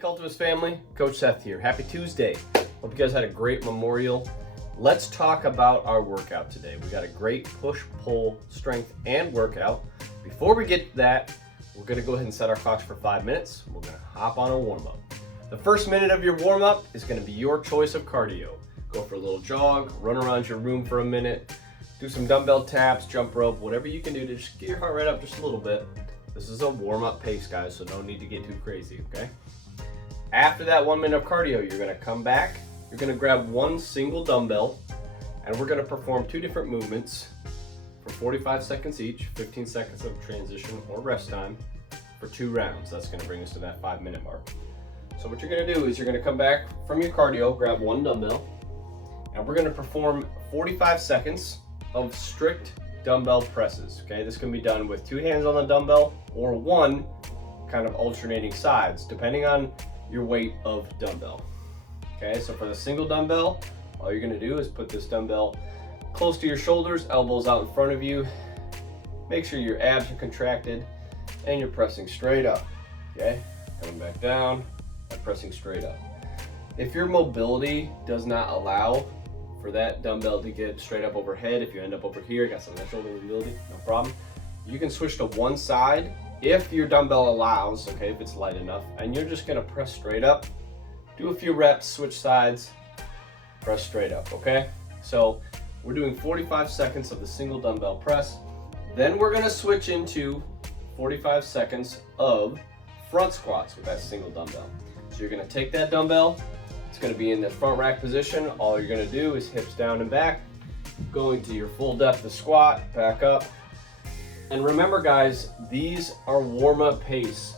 Cultivist family, Coach Seth here. Happy Tuesday. Hope you guys had a great Memorial. Let's talk about our workout today. We got a great push-pull strength and workout. Before we get to that, we're gonna go ahead and set our clocks for 5 minutes. We're gonna hop on a warm-up. The first minute of your warm-up is gonna be your choice of cardio. Go for a little jog, run around your room for a minute, do some dumbbell taps, jump rope, whatever you can do to just get your heart rate up just a little bit. This is a warm-up pace, guys, so no need to get too crazy, okay? After that 1 minute of cardio, you're gonna come back, you're gonna grab one single dumbbell, and we're gonna perform 2 different movements for 45 seconds each, 15 seconds of transition or rest time for 2 rounds. That's gonna bring us to that 5 minute mark. So what you're gonna do is you're gonna come back from your cardio, grab one dumbbell, and we're gonna perform 45 seconds of strict dumbbell presses, okay? This can be done with 2 hands on the dumbbell or one kind of alternating sides, depending on your weight of dumbbell. Okay, so for the single dumbbell, all you're gonna do is put this dumbbell close to your shoulders, elbows out in front of you. Make sure your abs are contracted and you're pressing straight up, okay? Coming back down and pressing straight up. If your mobility does not allow for that dumbbell to get straight up overhead, if you end up over here, you got some of that shoulder mobility, no problem. You can switch to one side if your dumbbell allows, okay, if it's light enough, and you're just gonna press straight up, do a few reps, switch sides, press straight up, okay? So we're doing 45 seconds of the single dumbbell press. Then we're gonna switch into 45 seconds of front squats with that single dumbbell. So you're gonna take that dumbbell, it's gonna be in the front rack position. All you're gonna do is hips down and back, going to your full depth of squat, back up. And remember guys, these are warm-up pace.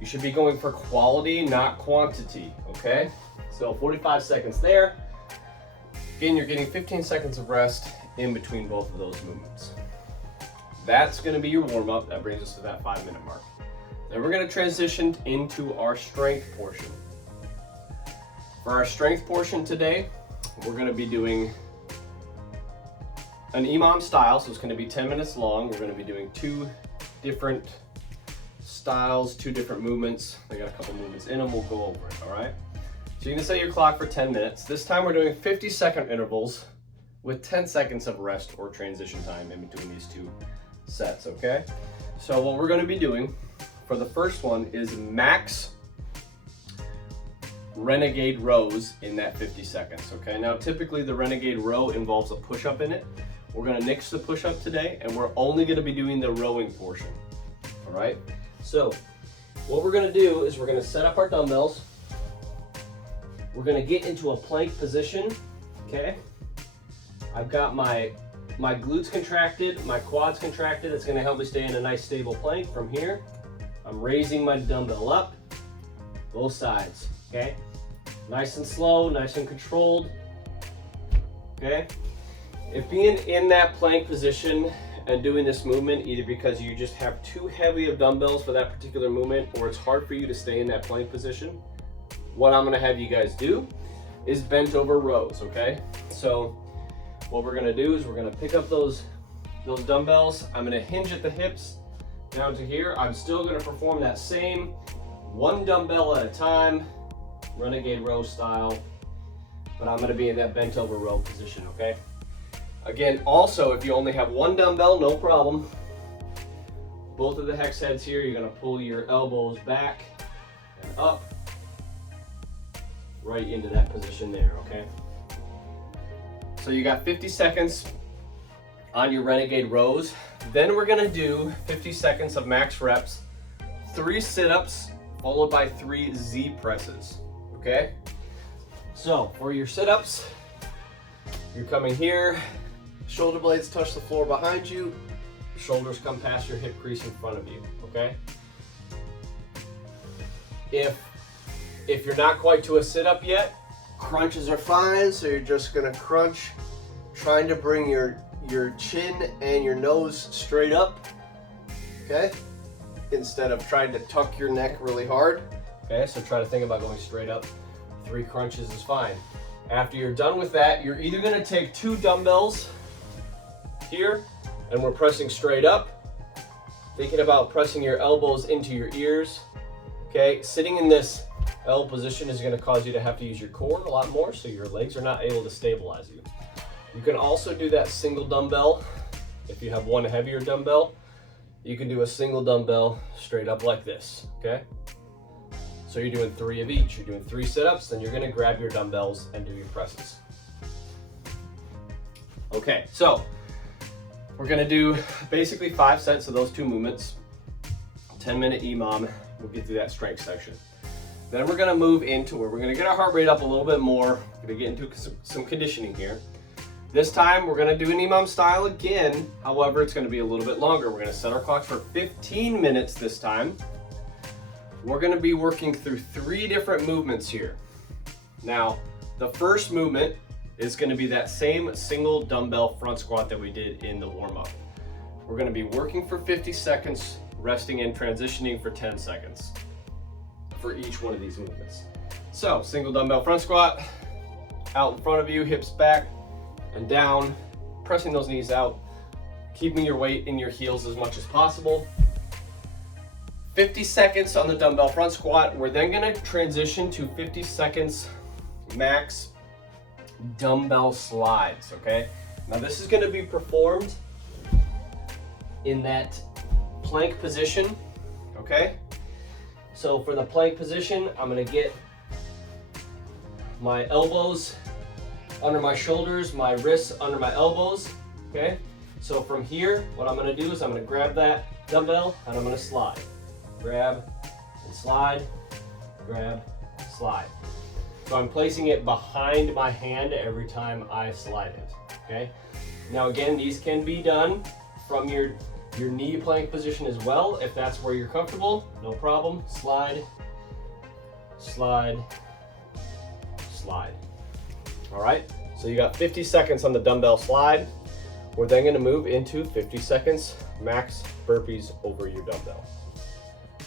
You should be going for quality, not quantity, okay? So 45 seconds there. Again, you're getting 15 seconds of rest in between both of those movements. That's gonna be your warm-up. That brings us to that 5 minute mark. Then we're gonna transition into our strength portion. For our strength portion today, we're gonna be doing an EMOM style, so it's gonna be 10 minutes long. We're gonna be doing 2 different styles, 2 different movements. I got a couple movements in them, we'll go over it, all right? So you're gonna set your clock for 10 minutes. This time we're doing 50-second intervals with 10 seconds of rest or transition time in between these 2 sets, okay? So what we're gonna be doing for the first one is max renegade rows in that 50 seconds, okay? Now typically the renegade row involves a push-up in it. We're gonna nix the push-up today and we're only gonna be doing the rowing portion, all right? So what we're gonna do is we're gonna set up our dumbbells. We're gonna get into a plank position, okay? I've got my glutes contracted, my quads contracted. It's gonna help me stay in a nice stable plank. From here, I'm raising my dumbbell up, both sides, okay? Nice and slow, nice and controlled, okay? If being in that plank position and doing this movement, either because you just have too heavy of dumbbells for that particular movement or it's hard for you to stay in that plank position, what I'm gonna have you guys do is bent over rows, okay? So what we're gonna do is we're gonna pick up those dumbbells. I'm gonna hinge at the hips down to here. I'm still gonna perform that same 1 dumbbell at a time, renegade row style, but I'm gonna be in that bent over row position, okay? Again, also, if you only have 1 dumbbell, no problem. Both of the hex heads here, you're gonna pull your elbows back and up, right into that position there, okay? So you got 50 seconds on your renegade rows. Then we're gonna do 50 seconds of max reps, 3 sit-ups, followed by 3 Z presses, okay? So for your sit-ups, you're coming here, shoulder blades touch the floor behind you, shoulders come past your hip crease in front of you, okay? If you're not quite to a sit-up yet, crunches are fine, so you're just gonna crunch, trying to bring your chin and your nose straight up, okay? Instead of trying to tuck your neck really hard, okay? So try to think about going straight up. 3 crunches is fine. After you're done with that, you're either gonna take 2 dumbbells here, and we're pressing straight up, thinking about pressing your elbows into your ears, okay? Sitting in this L position is going to cause you to have to use your core a lot more, so your legs are not able to stabilize you. You can also do that single dumbbell. If you have one heavier dumbbell, you can do a single dumbbell straight up like this, okay? So you're doing 3 of each. You're doing 3 sit-ups, then you're going to grab your dumbbells and do your presses. Okay, so we're going to do basically 5 sets of those 2 movements, 10-minute EMOM. We'll get through that strength section. Then we're going to move into where we're going to get our heart rate up a little bit more. We're going to get into some conditioning here. This time we're going to do an EMOM style again. However, it's going to be a little bit longer. We're going to set our clocks for 15 minutes this time. We're going to be working through 3 different movements here. Now, the first movement is going to be that same single dumbbell front squat that we did in the warm-up. We're going to be working for 50 seconds, resting and transitioning for 10 seconds for each one of these movements. So, single dumbbell front squat, out in front of you, hips back and down, pressing those knees out, keeping your weight in your heels as much as possible. 50 seconds on the dumbbell front squat. We're then going to transition to 50 seconds max dumbbell slides, okay? Now this is going to be performed in that plank position, okay? So for the plank position, I'm going to get my elbows under my shoulders, my wrists under my elbows, okay? So from here, what I'm going to do is I'm going to grab that dumbbell and I'm going to slide. Grab and slide, grab, slide. So I'm placing it behind my hand every time I slide it, okay? Now again, these can be done from your knee plank position as well, if that's where you're comfortable, no problem. Slide, slide, slide. All right, so you got 50 seconds on the dumbbell slide. We're then gonna move into 50 seconds max burpees over your dumbbell.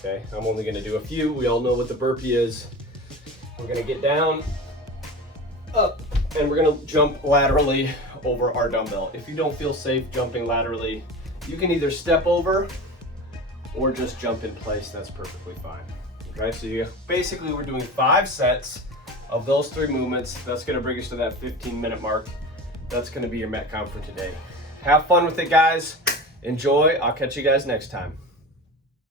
Okay, I'm only gonna do a few. We all know what the burpee is. We're gonna get down, up, and we're gonna jump laterally over our dumbbell. If you don't feel safe jumping laterally, you can either step over or just jump in place. That's perfectly fine. Okay, so basically we're doing 5 sets of those 3 movements. That's gonna bring us to that 15-minute mark. That's gonna be your Metcon for today. Have fun with it, guys. Enjoy. I'll catch you guys next time.